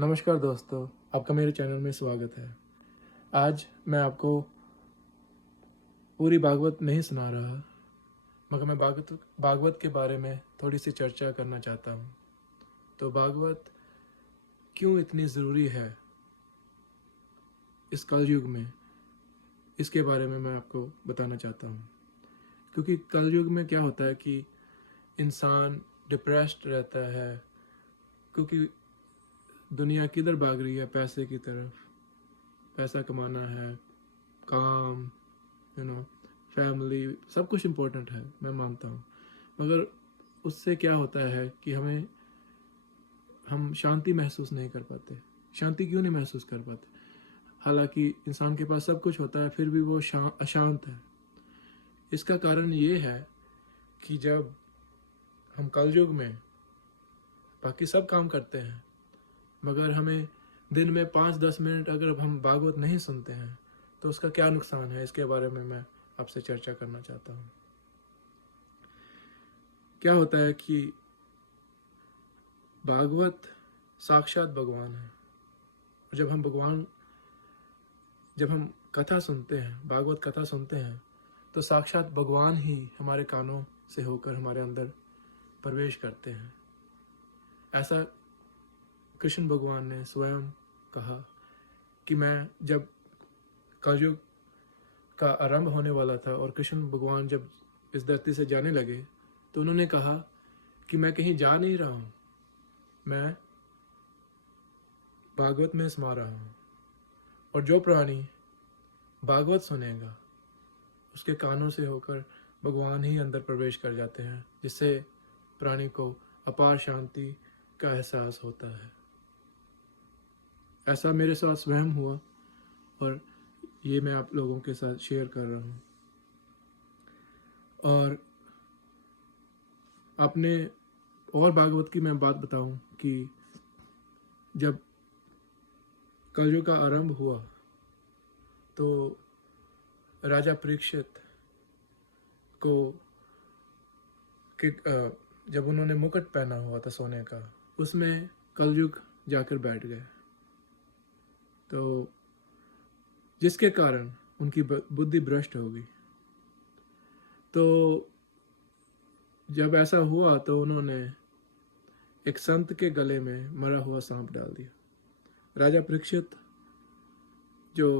नमस्कार दोस्तों, आपका मेरे चैनल में स्वागत है। आज मैं आपको पूरी भागवत नहीं सुना रहा, मगर मैं भागवत के बारे में थोड़ी सी चर्चा करना चाहता हूँ। तो भागवत क्यों इतनी ज़रूरी है इस कलयुग में, इसके बारे में मैं आपको बताना चाहता हूँ। क्योंकि कलयुग में क्या होता है कि इंसान डिप्रेस्ड रहता है, क्योंकि दुनिया किधर भाग रही है, पैसे की तरफ। पैसा कमाना है, काम, फैमिली, सब कुछ इम्पोर्टेंट है, मैं मानता हूँ। मगर उससे क्या होता है कि हम शांति महसूस नहीं कर पाते। शांति क्यों नहीं महसूस कर पाते? हालांकि इंसान के पास सब कुछ होता है, फिर भी वो अशांत है। इसका कारण ये है कि जब हम कलयुग में बाकी सब काम करते हैं, मगर हमें दिन में 5-10 मिनट अगर हम भागवत नहीं सुनते हैं तो उसका क्या नुकसान है, इसके बारे में मैं आपसे चर्चा करना चाहता हूँ। क्या होता है कि भागवत साक्षात भगवान है। और जब हम कथा सुनते हैं, भागवत कथा सुनते हैं, तो साक्षात भगवान ही हमारे कानों से होकर हमारे अंदर प्रवेश करते हैं। ऐसा कृष्ण भगवान ने स्वयं कहा कि मैं जब कलयुग का आरंभ होने वाला था और कृष्ण भगवान जब इस धरती से जाने लगे, तो उन्होंने कहा कि मैं कहीं जा नहीं रहा हूँ, मैं भागवत में समा रहा हूँ। और जो प्राणी भागवत सुनेगा, उसके कानों से होकर भगवान ही अंदर प्रवेश कर जाते हैं, जिससे प्राणी को अपार शांति का एहसास होता है। ऐसा मेरे साथ स्वयं हुआ और ये मैं आप लोगों के साथ शेयर कर रहा हूँ। और आपने और भागवत की मैं बात बताऊं कि जब कलयुग का आरंभ हुआ तो राजा परीक्षित को जब उन्होंने मुकुट पहना हुआ था सोने का, उसमें कलयुग जाकर बैठ गए। तो जिसके कारण उनकी बुद्धि भ्रष्ट हो गई। तो जब ऐसा हुआ तो उन्होंने एक संत के गले में मरा हुआ सांप डाल दिया। राजा परीक्षित जो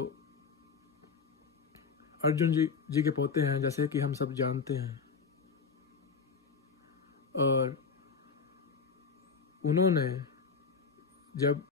अर्जुन जी के पोते हैं, जैसे कि हम सब जानते हैं, और उन्होंने जब